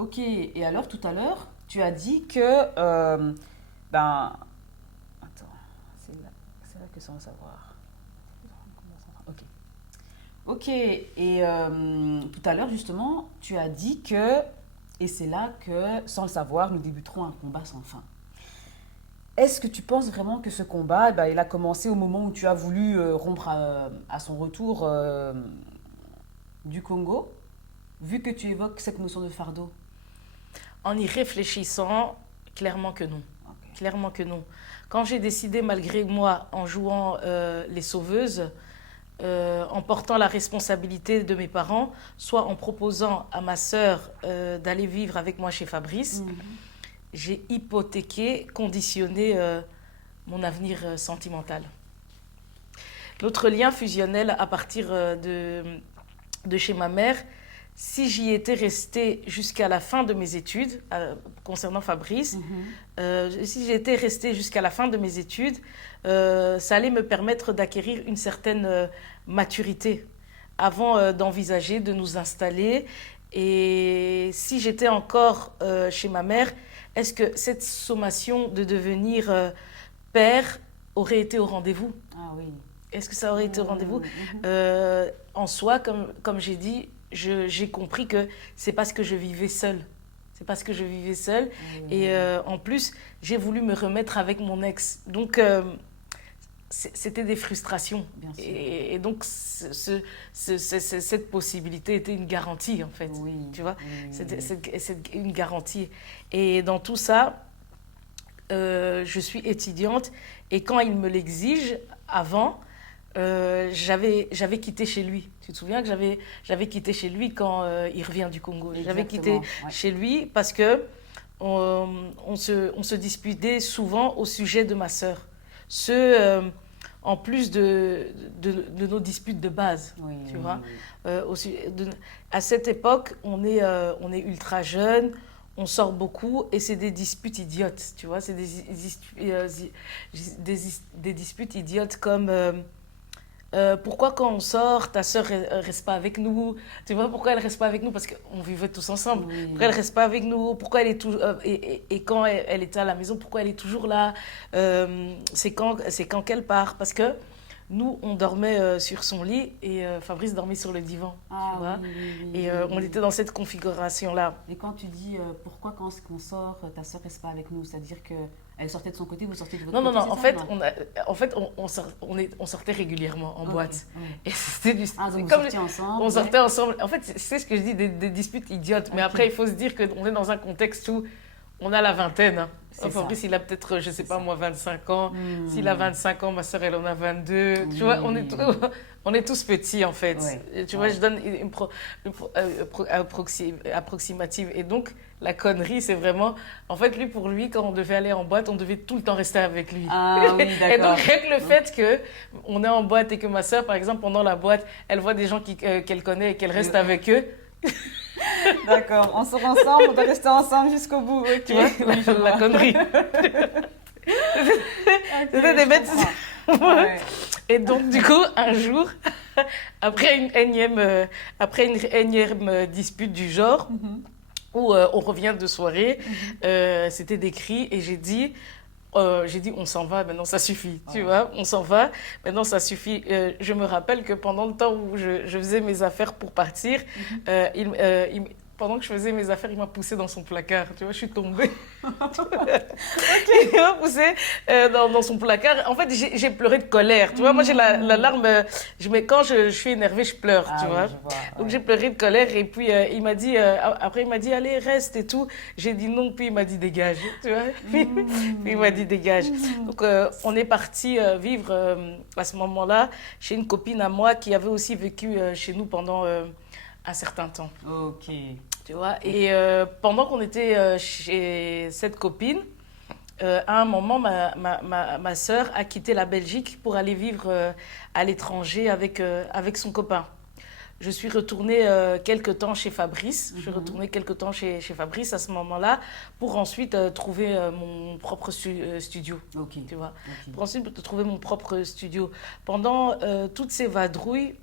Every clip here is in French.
Ok, et alors tout à l'heure, tu as dit que, ben, attends, c'est là que sans le savoir. Ok. Ok, et tout à l'heure justement, tu as dit que, et c'est là que, sans le savoir, nous débuterons un combat sans fin. Est-ce que tu penses vraiment que ce combat, eh ben, il a commencé au moment où tu as voulu rompre à son retour du Congo, vu que tu évoques cette notion de fardeau? En y réfléchissant, clairement que non. Ok. Clairement que non. Quand j'ai décidé, malgré moi, en jouant les sauveuses, en portant la responsabilité de mes parents, soit en proposant à ma sœur d'aller vivre avec moi chez Fabrice, Mhm. j'ai hypothéqué, conditionné mon avenir sentimental. Notre lien fusionnel à partir de chez ma mère, si j'y étais restée jusqu'à la fin de mes études, concernant Fabrice, Mhm. si j'étais restée jusqu'à la fin de mes études, ça allait me permettre d'acquérir une certaine maturité avant d'envisager de nous installer. Et si j'étais encore chez ma mère, est-ce que cette sommation de devenir père aurait été au rendez-vous? Ah oui. Est-ce que ça aurait été au rendez-vous? Mhm. En soi, comme j'ai dit, j'ai compris que c'est parce que je vivais seule. C'est parce que je vivais seule. Et Oui, en plus, j'ai voulu me remettre avec mon ex. Donc, c'était des frustrations. bien sûr. Et donc, cette possibilité était une garantie, en fait. Oui, Tu vois, oui, oui, c'est oui. une garantie. Et dans tout ça, je suis étudiante. Et quand il me l'exige, avant, j'avais quitté chez lui. Tu te souviens que j'avais quitté chez lui quand il revient du Congo. J'avais quitté Exactement, ouais. chez lui parce que on se disputait souvent au sujet de ma sœur. Ce, en plus de nos disputes de base, Oui, tu oui, vois. oui, oui. À cette époque, on est ultra jeune, on sort beaucoup et c'est des disputes idiotes, tu vois. C'est des disputes idiotes comme pourquoi quand on sort, ta sœur reste pas avec nous? Tu vois pourquoi elle reste pas avec nous? Parce qu'on vivait tous ensemble. Pourquoi Oui. elle reste pas avec nous? Pourquoi elle est toujours et quand elle était à la maison, pourquoi elle est toujours là? C'est quand qu'elle part? Parce que nous, on dormait sur son lit et Fabrice dormait sur le divan, tu Ah oui, vois. oui, oui, Et oui, on était oui. dans cette configuration-là. Et quand tu dis pourquoi quand on sort, ta soeur reste pas avec nous, c'est-à-dire que elle sortait de son côté, vous sortez de votre Non, non, côté, non. c'est En ça? fait, Non. on sortait régulièrement en Ok, boîte. oui. Et c'était Ah, donc vous comme sortiez on ensemble, ouais. sortait ensemble. En fait, c'est ce que je dis, des disputes idiotes. Mais Ok, après, il faut se dire qu'on est dans un contexte où on a la vingtaine. Hein. c'est ça, Fabrice, il a peut-être, je sais c'est pas ça. moi, 25 ans. S'il a Hmm. 25 ans, ma soeur, elle en a 22. Tu vois, Oui, oui. on est tous petits, en fait. Ouais, Et tu vois, ouais. je donne approximative. Et donc, la connerie, c'est vraiment... En fait, pour lui, quand on devait aller en boîte, on devait tout le temps rester avec lui. Ah oui, Et donc, d'accord. rien que le Donc, fait que on est en boîte et que ma soeur, par exemple, pendant la boîte, elle voit des gens qu'elle connaît et qu'elle reste avec eux, d'accord, on sort ensemble, on doit rester ensemble jusqu'au bout, ok. tu vois, Oui, je la vois. connerie. Ok, C'était des je bêtes. comprends. Ouais. Et donc, du coup, un jour, après une énième, dispute du genre, Mhm, où on revient de soirée, mhm. c'était des cris, et j'ai dit, on s'en va, maintenant ça suffit, tu Ouais. vois, on s'en va, maintenant ça suffit. Je me rappelle que pendant le temps où je faisais mes affaires pour partir, Mhm. pendant que je faisais mes affaires, il m'a poussé dans son placard, tu vois, je suis tombée. Ok. Il m'a poussé dans son placard. En fait, j'ai pleuré de colère, tu vois. Moi, j'ai la Hmm. larme, quand je suis énervée, je pleure, tu Ah oui, vois. je vois, Donc, ouais. j'ai pleuré de colère, et puis il m'a dit, après, il m'a dit, allez, reste et tout. J'ai dit non, puis il m'a dit, dégage, tu vois. Puis il m'a dit, Hmm. dégage. Mhm. Donc, on est parti vivre à ce moment-là chez une copine à moi qui avait aussi vécu chez nous pendant un certain temps, Ok. tu vois. Et pendant qu'on était chez cette copine, à un moment, ma sœur a quitté la Belgique pour aller vivre à l'étranger avec son copain. Je suis retournée quelque temps chez Fabrice. Je suis Mhm. retournée quelque temps chez Fabrice à ce moment-là pour ensuite trouver mon propre studio. Ok, Tu vois, ok. pour ensuite trouver mon propre studio. Pendant toutes ces vadrouilles,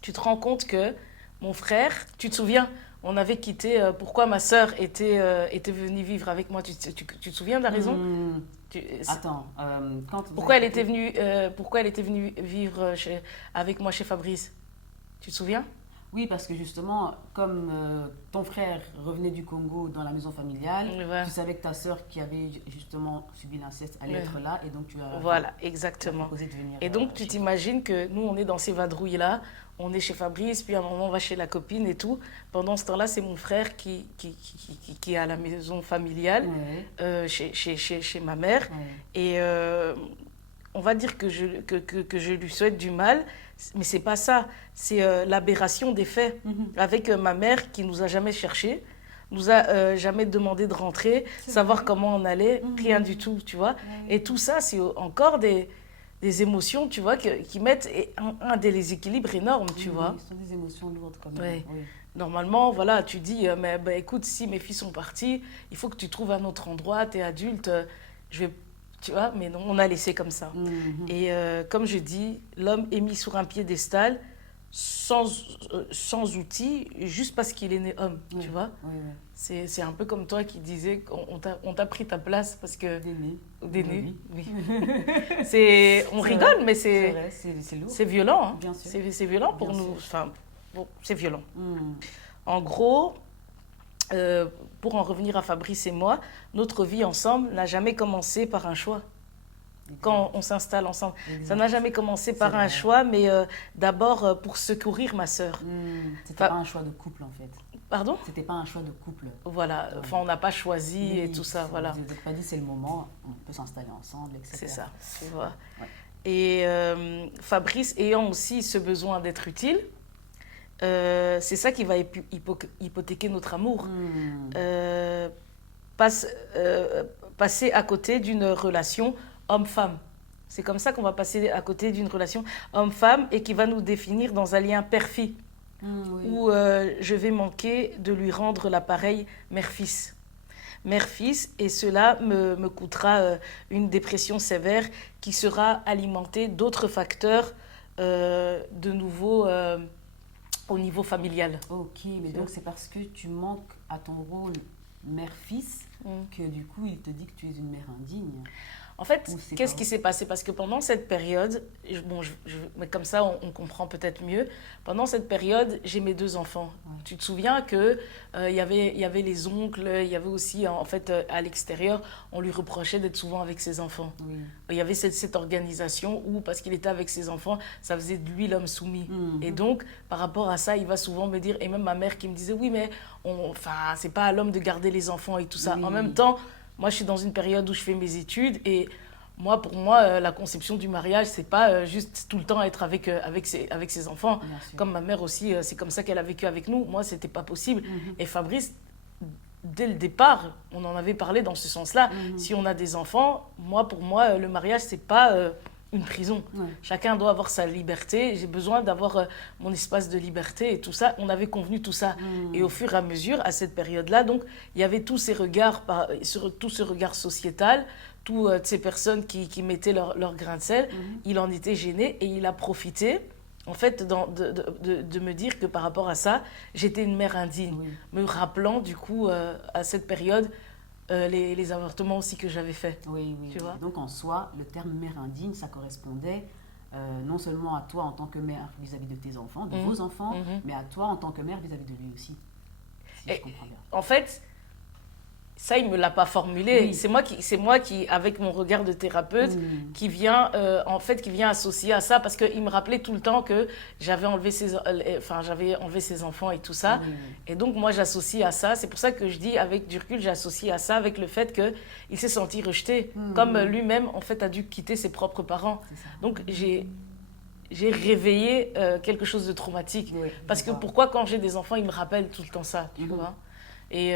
tu te rends compte que mon frère, tu te souviens, on avait quitté, pourquoi ma sœur était venue vivre avec moi. Tu te souviens de la raison? Attends, quand vous Pourquoi avez elle était quitté- venue, pourquoi elle était venue vivre avec moi chez Fabrice? Tu te souviens? Oui, parce que justement, comme ton frère revenait du Congo dans la maison familiale, Ouais. tu savais que ta sœur qui avait justement subi l'inceste allait Ouais. être là et donc tu as, Voilà, tu as exactement. proposé de venir Et donc, tu chez toi. t'imagines que nous, on est dans ces vadrouilles-là, on est chez Fabrice, puis à un moment, on va chez la copine et tout. Pendant ce temps-là, c'est mon frère qui est à la maison familiale, Ouais, chez ma mère. ouais. Et on va dire que je lui souhaite du mal, mais c'est pas ça. C'est l'aberration des faits. Mhm. Avec ma mère qui nous a jamais cherché, nous a jamais demandé de rentrer, C'est savoir vrai. comment on allait, Mhm. rien du tout, tu vois. Ouais. Et tout ça, c'est encore des émotions, tu vois, qui mettent un déséquilibre énorme, tu Oui, vois. ce sont des émotions lourdes quand même. Ouais. Oui. Normalement, voilà, tu dis, mais bah, écoute, si mes filles sont parties, il faut que tu trouves un autre endroit, t'es adulte, je vais, tu vois, mais non, on a laissé comme ça. Mhm. Et comme je dis, l'homme est mis sur un piédestal sans outils, juste parce qu'il est né homme, Oui, tu vois. oui, oui. C'est un peu comme toi qui disais qu'on t'a pris ta place parce que... D'aîné. D'aîné, Oui. oui. On C'est rigole, vrai, mais c'est vrai, c'est lourd. c'est violent, hein. Bien sûr. C'est violent pour Bien nous. sûr. Enfin, bon, c'est violent. Mhm. En gros, pour en revenir à Fabrice et moi, notre vie ensemble n'a jamais commencé par un choix. Quand on s'installe ensemble, ça n'a jamais commencé par C'est un vrai. choix, mais d'abord pour secourir ma sœur. C'était Fa- pas un choix de couple en fait. Pardon? C'était pas un choix de couple. Voilà. Enfin, on n'a pas choisi et Oui, tout ça, voilà. Vous n'êtes pas dit c'est le moment, on peut s'installer ensemble, etc. C'est ça, tu vois. Ouais. Et Fabrice ayant aussi ce besoin d'être utile, c'est ça qui va hypothéquer notre amour. Hmm. Passe- passer à côté d'une relation homme-femme. C'est comme ça qu'on va passer à côté d'une relation homme-femme et qui va nous définir dans un lien père-fille, Oui. où je vais manquer de lui rendre l'appareil mère-fils. Mère-fils, et cela me coûtera une dépression sévère qui sera alimentée d'autres facteurs de nouveau au niveau familial. Ok, mais donc c'est parce que tu manques à ton rôle mère-fils que du coup il te dit que tu es une mère indigne. En fait, Ou c'est qu'est-ce pas- qui s'est passé? Parce que pendant cette période, mais comme ça on comprend peut-être mieux, pendant cette période, j'ai mes deux enfants. Ouais. Tu te souviens que il y avait les oncles, il y avait aussi, en fait, à l'extérieur, on lui reprochait d'être souvent avec ses enfants. Oui. Il y avait cette organisation où, parce qu'il était avec ses enfants, ça faisait de lui l'homme soumis. Mhm. Et donc, par rapport à ça, il va souvent me dire, et même ma mère qui me disait, oui, mais enfin, c'est pas à l'homme de garder les enfants et tout ça. Oui. En même temps, moi, je suis dans une période où je fais mes études et moi, pour moi, la conception du mariage, c'est pas juste tout le temps être avec ses enfants. Bien sûr. Comme ma mère aussi, c'est comme ça qu'elle a vécu avec nous. Moi, c'était pas possible. Mhm. Et Fabrice, dès le départ, on en avait parlé dans ce sens-là. Mhm. Si on a des enfants, pour moi, le mariage, c'est pas une prison. Ouais. Chacun doit avoir sa liberté. J'ai besoin d'avoir mon espace de liberté et tout ça. On avait convenu tout ça. Mhm. Et au fur et à mesure, à cette période-là, donc, il y avait tous ces regards, tout ce regard sociétal, toutes ces personnes qui mettaient leur grain de sel. Mhm. Il en était gêné et il a profité, en fait, de me dire que par rapport à ça, j'étais une mère indigne. Oui. Me rappelant, du coup, à cette période, les avortements aussi que j'avais faits. Oui, oui. Tu vois? Donc en soi, le terme mère indigne, ça correspondait non seulement à toi en tant que mère vis-à-vis de tes enfants, de Mhm. vos enfants, Mhm. mais à toi en tant que mère vis-à-vis de lui aussi. Si Et- je comprends bien. En fait, ça, il ne me l'a pas formulé. Oui. C'est moi qui, avec mon regard de thérapeute, Mhm. qui vient, qui vient associer à ça, parce qu'il me rappelait tout le temps que j'avais enlevé ses enfants et tout ça. Oui, oui. Et donc, moi, j'associe à ça. C'est pour ça que je dis, avec du recul, j'associe à ça avec le fait qu'il s'est senti rejeté. Mhm. Comme lui-même, en fait, a dû quitter ses propres parents. C'est ça. Donc, j'ai réveillé quelque chose de traumatique. Oui, Parce je que vois. pourquoi, quand j'ai des enfants, ils me rappellent tout le temps ça, tu Mhm. vois? Et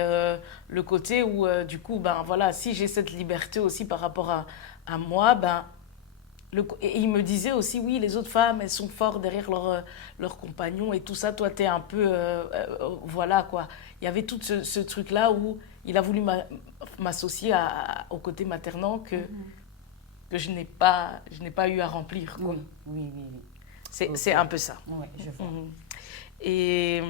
le côté où, du coup, ben voilà, si j'ai cette liberté aussi par rapport à moi, ben, et il me disait aussi, oui, les autres femmes, elles sont fortes derrière leurs compagnons et tout ça. Toi, t'es un peu, voilà, quoi. Il y avait tout ce truc-là où il a voulu m'associer au côté maternant que je n'ai pas eu à remplir, quoi. Oui, oui, oui, oui. C'est Ok. un peu ça. Ouais, je vois. Mhm. Et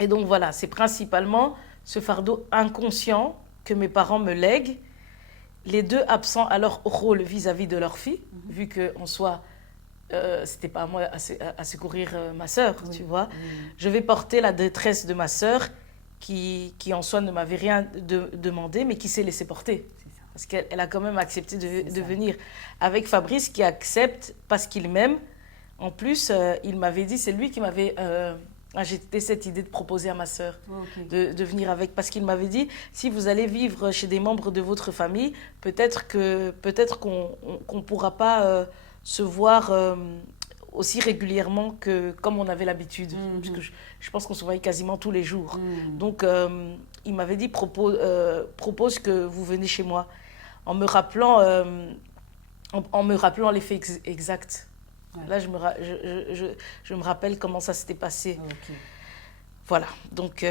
Et donc voilà, c'est principalement ce fardeau inconscient que mes parents me lèguent, les deux absents à leur rôle vis-à-vis de leur fille, vu qu'en soi, c'était pas à moi à secourir ma sœur, Oui, tu vois. oui, Je vais porter la détresse de ma sœur qui en soi ne m'avait rien demandé, mais qui s'est laissée porter. c'est ça. Parce qu'elle a quand même accepté C'est de ça. venir. Avec Fabrice qui accepte parce qu'il m'aime. En plus, il m'avait dit, c'est lui qui m'avait injecté cette idée de proposer à ma sœur Ok. de venir avec. Parce qu'il m'avait dit, si vous allez vivre chez des membres de votre famille, peut-être qu'on ne pourra pas se voir aussi régulièrement que comme on avait l'habitude. Parce que je pense qu'on se voyait quasiment tous les jours. Donc, il m'avait dit, propose que vous venez chez moi. En me rappelant, en me rappelant l'effet exact. Ouais. Là, je me rappelle comment ça s'était passé. Ok. Voilà, donc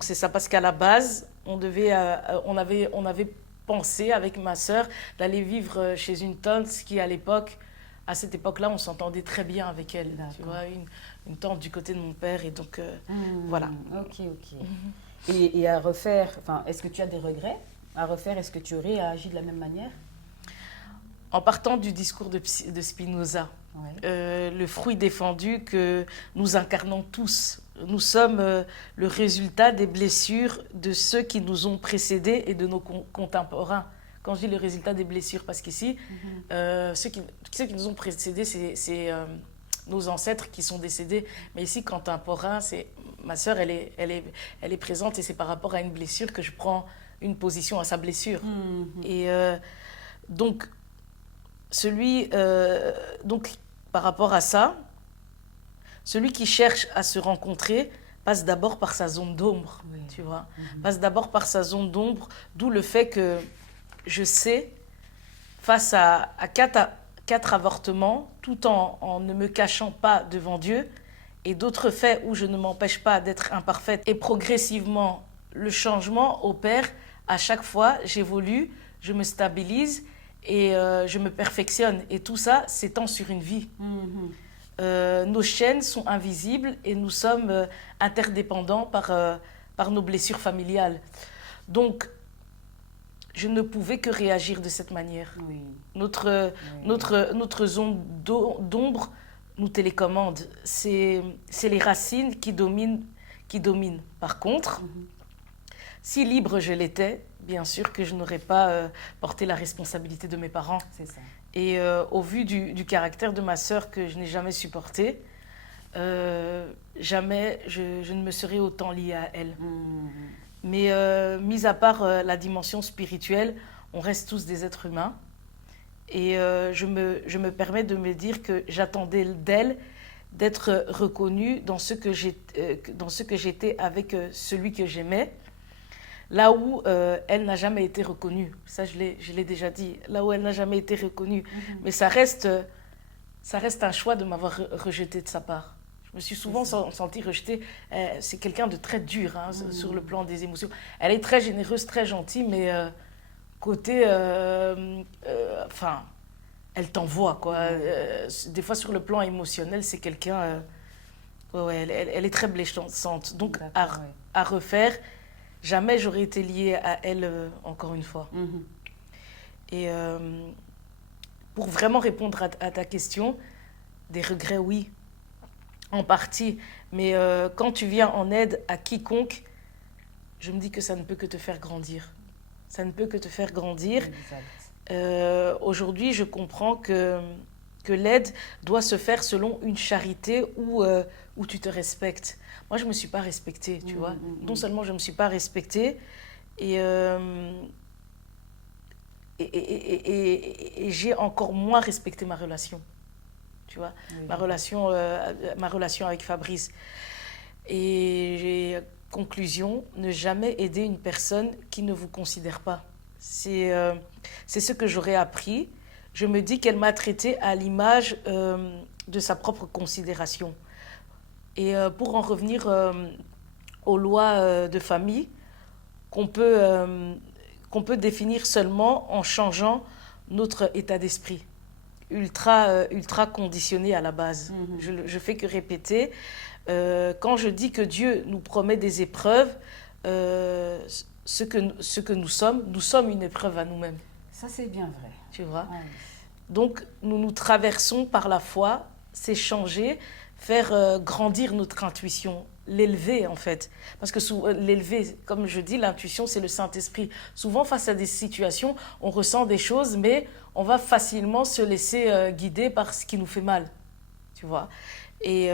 c'est ça, parce qu'à la base, on avait pensé avec ma sœur d'aller vivre chez une tante qui, à cette époque-là, on s'entendait très bien avec elle. D'accord. Tu vois, une tante du côté de mon père, et donc voilà. Ok, ok. Et à refaire, enfin, est-ce que tu as des regrets à refaire? Est-ce que tu aurais agi de la même manière? En partant du discours de Spinoza, Ouais. le fruit défendu que nous incarnons tous. Nous sommes le résultat des blessures de ceux qui nous ont précédés et de nos contemporains. Quand je dis le résultat des blessures, parce qu'ici, ceux qui nous ont précédés, c'est nos ancêtres qui sont décédés. Mais ici, contemporain, c'est ma sœur, elle est présente, et c'est par rapport à une blessure que je prends une position à sa blessure. Et donc, donc, par rapport à ça, celui qui cherche à se rencontrer passe d'abord par sa zone d'ombre, Oui. tu vois. Passe d'abord par sa zone d'ombre, d'où le fait que je sais, face à quatre avortements, tout en ne me cachant pas devant Dieu, et d'autres faits où je ne m'empêche pas d'être imparfaite. Et progressivement, le changement opère. À chaque fois, j'évolue, je me stabilise et je me perfectionne. Et tout ça s'étend sur une vie. Nos chaînes sont invisibles et nous sommes interdépendants par nos blessures familiales. Donc, je ne pouvais que réagir de cette manière. Oui. Notre zone d'ombre nous télécommande. C'est les racines qui dominent. Par contre, si libre je l'étais, bien sûr que je n'aurais pas porté la responsabilité de mes parents. C'est ça. Et au vu du caractère de ma sœur que je n'ai jamais supporté, jamais je ne me serais autant liée à elle. Mais mis à part la dimension spirituelle, on reste tous des êtres humains. Et je me permets de me dire que j'attendais d'elle d'être reconnue dans ce que j'étais avec celui que j'aimais. Là où elle n'a jamais été reconnue, ça je l'ai déjà dit, là où elle n'a jamais été reconnue. Mais ça reste un choix de m'avoir rejeté de sa part. Je me suis souvent sentie rejetée. C'est quelqu'un de très dur sur le plan des émotions. Elle est très généreuse, très gentille, mais côté... Enfin, elle t'envoie, quoi. Des fois, sur le plan émotionnel, c'est quelqu'un... elle est très blessante. Donc, à refaire... Jamais j'aurais été liée à elle encore une fois. Et pour vraiment répondre à ta question, des regrets, oui, en partie. Mais quand tu viens en aide à quiconque, je me dis que ça ne peut que te faire grandir. Ça ne peut que te faire grandir. Aujourd'hui, je comprends que l'aide doit se faire selon une charité où tu te respectes. Moi, je ne me suis pas respectée, tu vois. Non seulement je ne me suis pas respectée, et j'ai encore moins respecté ma relation, tu vois. Ma relation avec Fabrice. Et conclusion, ne jamais aider une personne qui ne vous considère pas. C'est ce que j'aurais appris. Je me dis qu'elle m'a traitée à l'image de sa propre considération. Et pour en revenir aux lois de famille, qu'on peut définir seulement en changeant notre état d'esprit. ultra conditionné à la base. Je fais que répéter. Quand je dis que Dieu nous promet des épreuves, ce que nous sommes une épreuve à nous-mêmes. Ça, c'est bien vrai. Tu vois? Ouais. Donc, nous traversons par la foi, c'est changer, faire grandir notre intuition, l'élever en fait. Parce que l'élever, comme je dis, l'intuition, c'est le Saint-Esprit. Souvent, face à des situations, on ressent des choses, mais on va facilement se laisser guider par ce qui nous fait mal. Tu vois? Et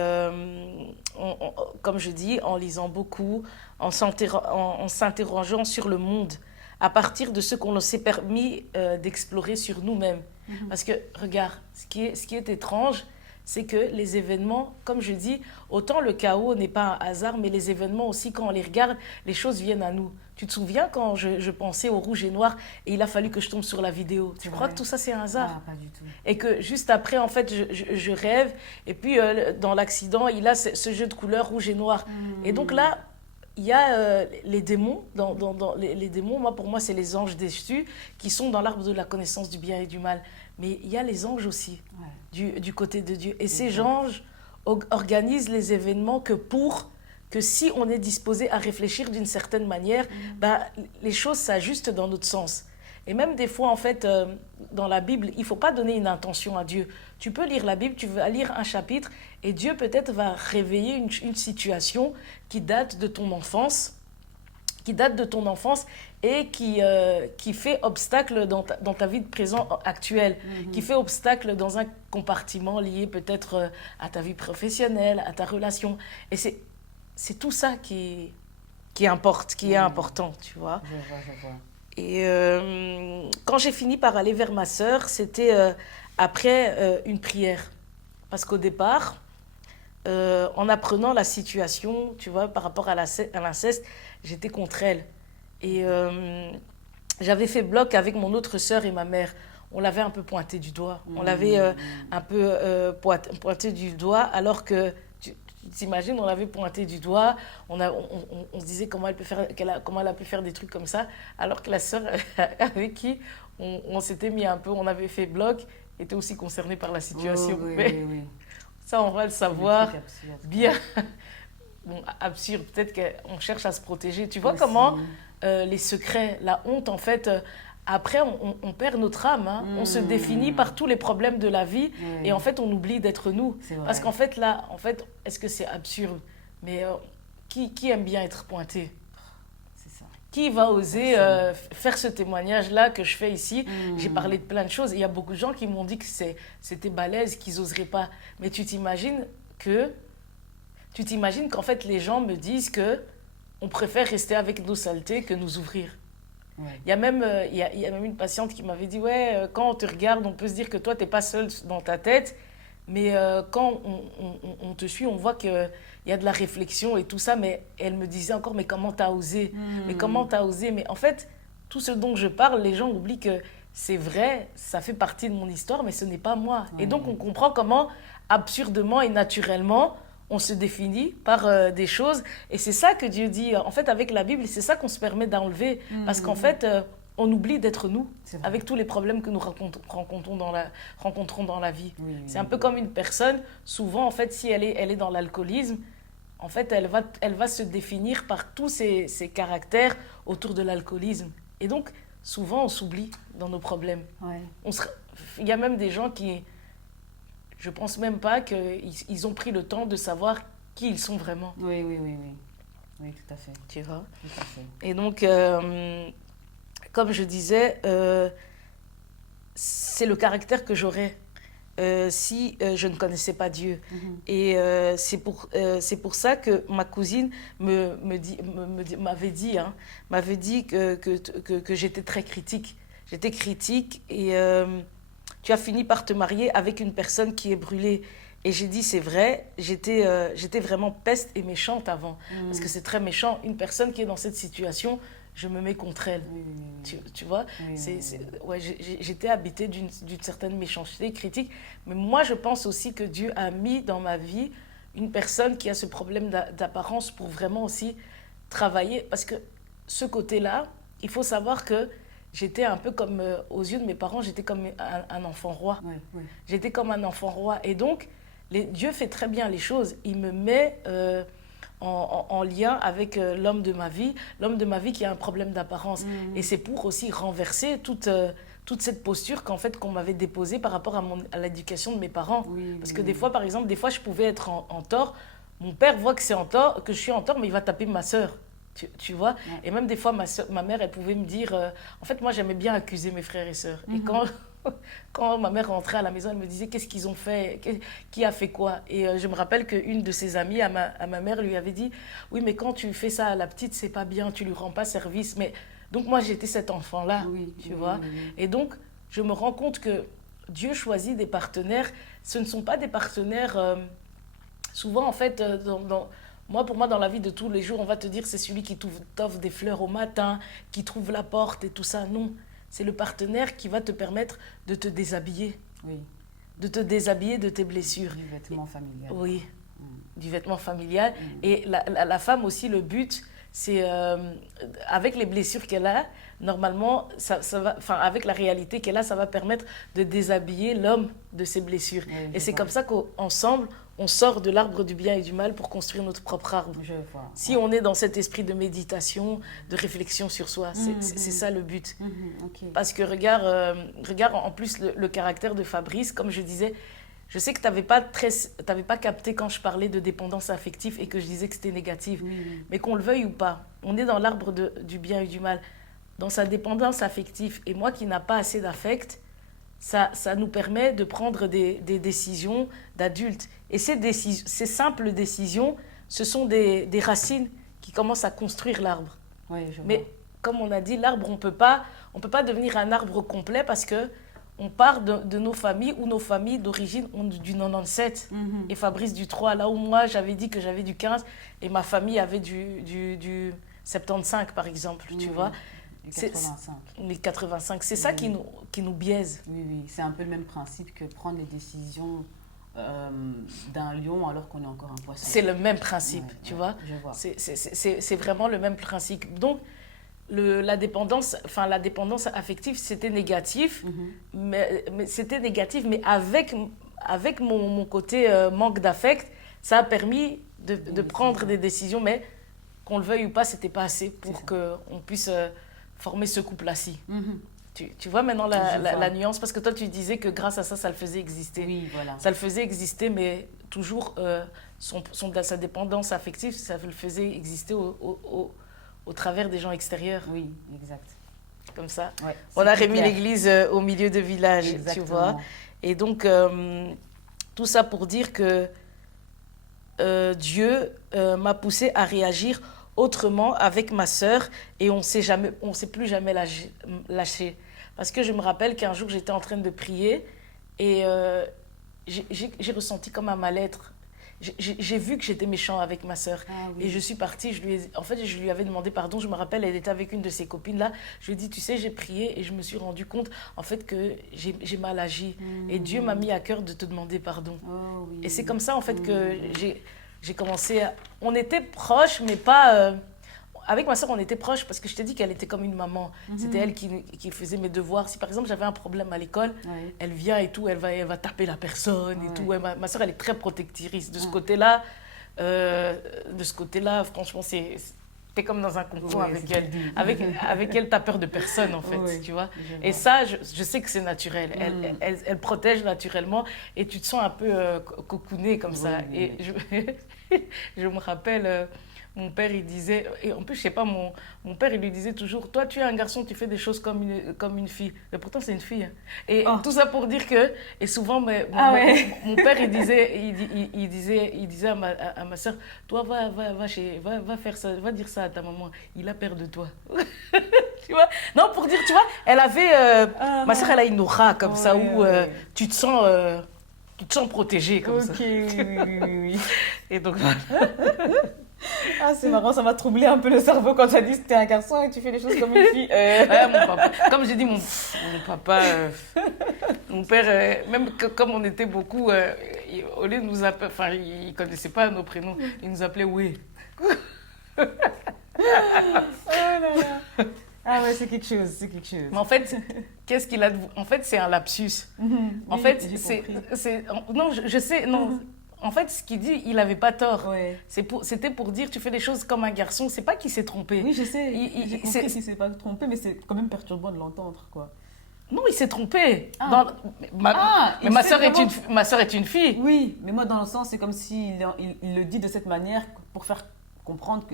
comme je dis, en lisant beaucoup, en s'interrogeant sur le monde, à partir de ce qu'on s'est permis d'explorer sur nous-mêmes. Parce que, regarde, ce qui est étrange, c'est que les événements, comme je dis, autant le chaos n'est pas un hasard, mais les événements aussi, quand on les regarde, les choses viennent à nous. Tu te souviens quand je pensais au rouge et noir et il a fallu que je tombe sur la vidéo? Tu crois que tout ça, c'est un hasard? Ah, pas du tout. Et que juste après, en fait, je rêve. Et puis, dans l'accident, il a ce jeu de couleurs rouge et noir. Et donc là, il y a les démons. Les démons, pour moi, c'est les anges déchus qui sont dans l'arbre de la connaissance du bien et du mal. Mais il y a les anges aussi, du côté de Dieu. Et ces anges organisent les événements que si on est disposé à réfléchir d'une certaine manière, les choses s'ajustent dans notre sens. Et même des fois, en fait, dans la Bible, il ne faut pas donner une intention à Dieu. Tu peux lire la Bible, tu vas lire un chapitre, et Dieu peut-être va réveiller une situation qui date de ton enfance, et qui fait obstacle dans ta vie de présent actuelle, qui fait obstacle dans un compartiment lié peut-être à ta vie professionnelle, à ta relation. Et c'est tout ça qui importe, qui est important, tu vois. Je vois. Et quand j'ai fini par aller vers ma sœur, c'était après une prière. Parce qu'au départ, en apprenant la situation, tu vois, par rapport à l'inceste, j'étais contre elle. Et j'avais fait bloc avec mon autre sœur et ma mère. On l'avait un peu pointé du doigt. On l'avait un peu pointé du doigt, alors que, tu t'imagines, on l'avait pointé du doigt. On se disait comment elle a pu faire des trucs comme ça, alors que la sœur avec qui on s'était mis un peu, on avait fait bloc, était aussi concernée par la situation. Oui. Ça, on va le savoir Absurde. bien. Bon, absurde, peut-être qu'on cherche à se protéger. Tu vois Aussi. comment les secrets, la honte, en fait, après, on perd notre âme. Hein. On se définit par tous les problèmes de la vie et en fait, on oublie d'être nous. Parce qu'en fait, là, est-ce que c'est absurde? Mais qui aime bien être pointé? C'est ça. Qui va oser faire ce témoignage-là que je fais ici? J'ai parlé de plein de choses. Il y a beaucoup de gens qui m'ont dit que c'était balèze, qu'ils n'oseraient pas. Mais tu t'imagines qu'en fait, les gens me disent qu'on préfère rester avec nos saletés que nous ouvrir. Ouais. Il y a même une patiente qui m'avait dit, ouais, quand on te regarde, on peut se dire que toi, tu n'es pas seule dans ta tête. Mais quand on te suit, on voit qu'il y a de la réflexion et tout ça. Mais elle me disait encore, mais comment t'as osé? Mais comment t'as osé? Mais en fait, tout ce dont je parle, les gens oublient que c'est vrai, ça fait partie de mon histoire, mais ce n'est pas moi. Et donc, on comprend comment, absurdement et naturellement, on se définit par des choses. Et c'est ça que Dieu dit. En fait, avec la Bible, c'est ça qu'on se permet d'enlever. Parce qu'en fait, on oublie d'être nous, avec tous les problèmes que nous rencontrons dans la vie. C'est un peu comme une personne, souvent, en fait, si elle est dans l'alcoolisme, en fait, elle va se définir par tous ses caractères autour de l'alcoolisme. Et donc, souvent, on s'oublie dans nos problèmes. Ouais. Il y a même des gens qui... Je ne pense même pas qu'ils ont pris le temps de savoir qui ils sont vraiment. Oui. Oui, tout à fait. Tu vois? Tout à fait. Et donc, comme je disais, c'est le caractère que j'aurais si je ne connaissais pas Dieu. Et c'est pour ça que ma cousine m'avait dit que j'étais très critique. J'étais critique et tu as fini par te marier avec une personne qui est brûlée. Et j'ai dit, c'est vrai, j'étais vraiment peste et méchante avant. Parce que c'est très méchant. Une personne qui est dans cette situation, je me mets contre elle. Tu vois? Ouais, j'étais habitée d'une certaine méchanceté critique. Mais moi, je pense aussi que Dieu a mis dans ma vie une personne qui a ce problème d'apparence pour vraiment aussi travailler. Parce que ce côté-là, il faut savoir que j'étais un peu comme, aux yeux de mes parents, j'étais comme un enfant roi. Ouais, ouais. J'étais comme un enfant roi. Et donc, Dieu fait très bien les choses. Il me met en lien avec l'homme de ma vie qui a un problème d'apparence. Et c'est pour aussi renverser toute cette posture qu'on m'avait déposée par rapport à l'éducation de mes parents. Oui, Parce oui, que des oui. fois, par exemple, des fois, je pouvais être en tort. Mon père voit que c'est en tort, que je suis en tort, mais il va taper ma sœur. Tu vois? Ouais. Et même des fois, ma mère, elle pouvait me dire... en fait, moi, j'aimais bien accuser mes frères et sœurs. Et quand ma mère rentrait à la maison, elle me disait qu'est-ce qu'ils ont fait, qui a fait quoi. Et je me rappelle qu'une de ses amies à ma mère lui avait dit oui, mais quand tu fais ça à la petite, c'est pas bien, tu lui rends pas service. Mais donc moi j'étais cet enfant-là, Oui, tu oui, vois. oui, oui. Et donc je me rends compte que Dieu choisit des partenaires. Ce ne sont pas des partenaires souvent en fait pour moi, dans la vie de tous les jours, on va te dire c'est celui qui t'offre des fleurs au matin, qui trouve la porte et tout ça. Non, c'est le partenaire qui va te permettre de te déshabiller, Oui, de te déshabiller de tes blessures. du vêtement familial. Oui, Mm. du vêtement familial. Mm. Et la femme aussi, le but, c'est avec les blessures qu'elle a, normalement, ça va, enfin, avec la réalité qu'elle a, ça va permettre de déshabiller l'homme de ses blessures. Oui, Et je c'est vois. comme ça qu'ensemble, on sort de l'arbre du bien et du mal pour construire notre propre arbre. Je vois. Si on est dans cet esprit de méditation, de réflexion sur soi, c'est ça le but. Ok. Parce que regarde en plus le caractère de Fabrice, comme je disais, je sais que tu n'avais pas capté quand je parlais de dépendance affective et que je disais que c'était négatif. Oui, oui. Mais qu'on le veuille ou pas, on est dans l'arbre du bien et du mal. Dans sa dépendance affective, et moi qui n'a pas assez d'affect, ça nous permet de prendre des décisions d'adultes. Et ces simples décisions, ce sont des racines qui commencent à construire l'arbre. Oui, je vois. Mais comme on a dit, l'arbre, on peut pas devenir un arbre complet parce que on part de nos familles ou nos familles d'origine ont du 97 et Fabrice du 3. Là où moi, j'avais dit que j'avais du 15 et ma famille avait du 75, par exemple, tu vois. Et C'est- 85. Les 85, c'est ça Oui. qui nous biaise. Oui, oui. C'est un peu le même principe que prendre les décisions d'un lion alors qu'on est encore un poisson. C'est le même principe, Ouais, tu ouais, vois. je vois. C'est vraiment le même principe. Donc, la dépendance affective, c'était négatif, mais c'était négatif, mais avec mon côté manque d'affect, ça a permis de prendre des décisions, mais qu'on le veuille ou pas, c'était pas assez pour C'est qu'on puisse former ce couple-là-ci. Mhm. Tu vois maintenant Je vois. la nuance, parce que toi, tu disais que grâce à ça, ça le faisait exister. Oui, voilà. Ça le faisait exister, mais toujours sa dépendance affective, ça le faisait exister au travers des gens extérieurs, Oui, exact. comme ça. Ouais, On c'est a plus remis clair. l'église au milieu de village, tu Exactement. vois. Et donc, tout ça pour dire que Dieu m'a poussé à réagir autrement avec ma sœur et on s'est plus jamais lâché. Parce que je me rappelle qu'un jour, j'étais en train de prier et j'ai ressenti comme un mal-être. J'ai vu que j'étais méchant avec ma sœur. Ah oui. Et je suis partie, je lui avais demandé pardon. Je me rappelle, elle était avec une de ses copines là. Je lui ai dit, tu sais, j'ai prié et je me suis rendu compte en fait que j'ai mal agi. Et Dieu m'a mis à cœur de te demander pardon. Oh, oui. Et c'est comme ça en fait que j'ai commencé à... On était proches, mais pas... Avec ma soeur, on était proches parce que je t'ai dit qu'elle était comme une maman. C'était elle qui faisait mes devoirs. Si par exemple j'avais un problème à l'école, Ouais. elle vient et tout, elle va taper la personne et Ouais. tout. Ouais, ma soeur, elle est très protectrice. De ce Ouais. côté-là, franchement, t'es comme dans un cocon Ouais, avec c'est elle. tout dit. Avec elle, t'as peur de personne en fait, Ouais, tu vois. je Et vois. ça, je sais que c'est naturel. Elle protège naturellement et tu te sens un peu cocooné comme ça. Oui, Et je me rappelle, mon père, il disait, et en plus, je sais pas, mon père, il lui disait toujours, toi, tu es un garçon, tu fais des choses comme une fille. Mais pourtant, c'est une fille. Et Oh. tout ça pour dire que, et souvent, Ah ouais. mon père, il disait à ma soeur, toi, va faire ça, va dire ça à ta maman, il a peur de toi. Tu vois? Non, pour dire, tu vois, elle avait, ma soeur, elle a une aura comme ça, Ouais, où ouais. tu te sens protégée comme ça. Ok, oui, oui, oui, oui. Et donc, Ah, c'est marrant, ça m'a troublé un peu le cerveau quand tu as dit que t'es un garçon et que tu fais les choses comme une fille. ouais, mon papa, comme j'ai dit, mon papa, mon père, même comme on était beaucoup, au lieu de nous appeler, enfin, il ne connaissait pas nos prénoms, il nous appelait Oui. Oh là là. Ah ouais, c'est quelque chose, c'est quelque chose. Mais en fait, qu'est-ce qu'il a de... En fait, c'est un lapsus. En Oui, fait, j'ai compris. Non, je sais, non. En fait, ce qu'il dit, il n'avait pas tort. Ouais. C'était pour dire, tu fais les choses comme un garçon. C'est pas qu'il s'est trompé. Oui, je sais, j'ai compris C'est- qu'il s'est pas trompé, mais c'est quand même perturbant de l'entendre, quoi. Non, il s'est trompé. Ah. Dans... Ma... Ah, Mais il ma sait soeur vraiment. ma sœur est une fille. Oui, mais moi, dans le sens, c'est comme s'il il le dit de cette manière pour faire comprendre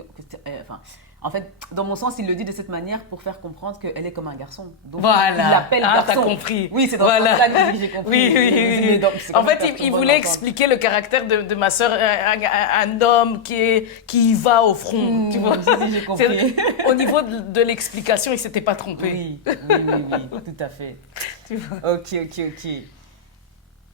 enfin, en fait, dans mon sens, il le dit de cette manière pour faire comprendre qu'elle est comme un garçon. Donc, Voilà. il l'appelle Ah, garçon. t'as compris. Oui, c'est dans Voilà. ce sens-là que j'ai compris. Oui, oui, oui, oui. C'est En quand même fait, il perturbant de voulait l'entendre. expliquer le caractère de ma soeur, un homme qui y va au front, tu vois. J'ai compris. Au niveau de l'explication, il s'était pas trompé. Oui, oui, oui, oui, tout à fait. Tu vois. Ok, ok, ok.